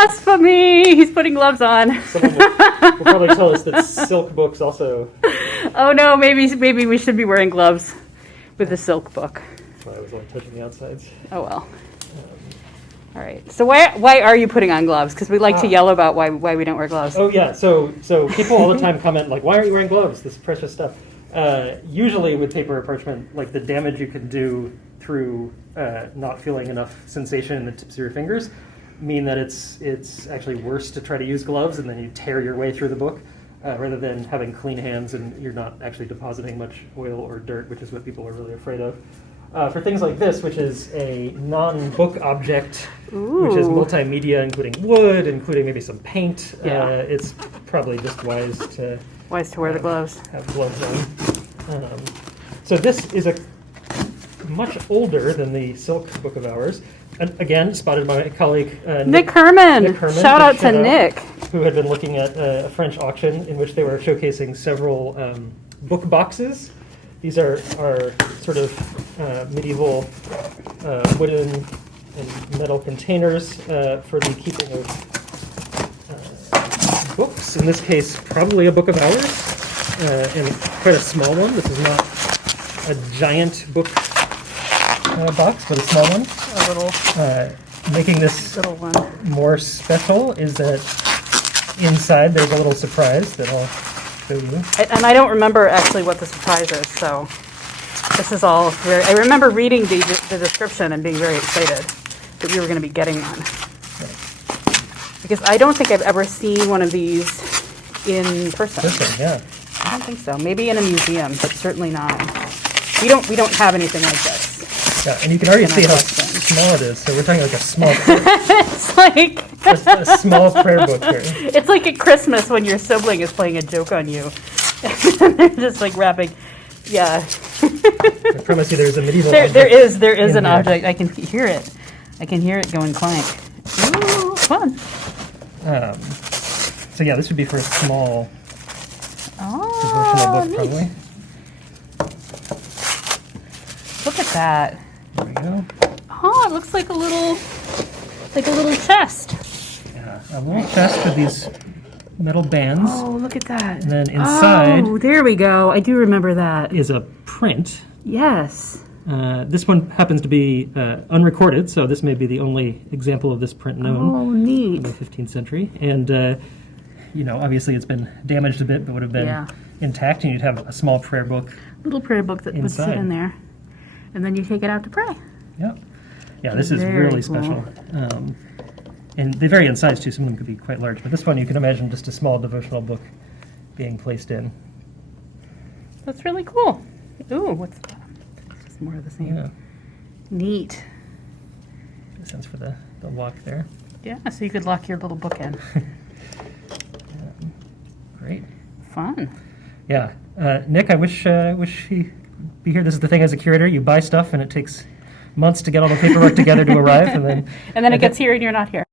Blasphemy! He's putting gloves on. Someone will probably tell us that silk books also. Oh no, maybe we should be wearing gloves with a silk book. That's why I was only touching the outsides. Oh well. All right. So why are you putting on gloves? Because we like to yell about why we don't wear gloves. Oh yeah. So people all the time comment like, "Why aren't you wearing gloves? This precious stuff." Usually with paper or parchment, like the damage you can do through not feeling enough sensation in the tips of your fingers mean that it's actually worse to try to use gloves and then you tear your way through the book rather than having clean hands and you're not actually depositing much oil or dirt, which is what people are really afraid of. For things like this, which is a non-book object, which is multimedia, including wood, including maybe some paint, it's probably just wise to wear the gloves. Have gloves on. So this is a much older than the silk book of ours. And again, spotted by my colleague Nick Herman. Shout out to Nick, who had been looking at a French auction in which they were showcasing several book boxes. These are sort of medieval wooden and metal containers for the keeping of books. In this case, probably a book of hours, and quite a small one. This is not a giant book box, but a small one. a little Making this little one. more special is that inside there's a little surprise that I'll show you. And I don't remember actually what the surprise is, so this is all very... I remember reading the description and being very excited that we were going to be getting one. Because I don't think I've ever seen one of these in person. Yeah. I don't think so. Maybe in a museum, but certainly not. We don't have anything like this. Yeah, and you can already see how small it is. So we're talking like a small, It's like a small prayer book here. it's like at Christmas when your sibling is playing a joke on you. And they're just like rapping. Yeah. I promise you, there's a medieval. There is an there. object. I can hear it. I can hear it going clank. Ooh, fun. So yeah, this would be for a small devotional book, neat. probably. Look at that. There we go. Oh, it looks like a little chest. Yeah, a little chest with these metal bands. Oh, look at that. And then inside Oh, there we go. I do remember that. is a print. Yes. This one happens to be unrecorded, so this may be the only example of this print known Oh, neat. in the 15th century. And, obviously it's been damaged a bit, but would have been intact, and you'd have a small prayer book. Little prayer book that would sit Inside. in there. And then you take it out to pray. Yep. Yeah, this is Very really cool. special. And they vary in size, too. Some of them could be quite large. But this one, you can imagine just a small devotional book being placed in. That's really cool. Ooh, what's that? It's just more of the same. Yeah. Neat. Good sense for the lock there. Yeah, so you could lock your little book in. Great. Fun. Yeah. Nick, I wish he'd be here. This is the thing as a curator. You buy stuff, and it takes months to get all the paperwork together to arrive. And then And then it gets here and you're not here.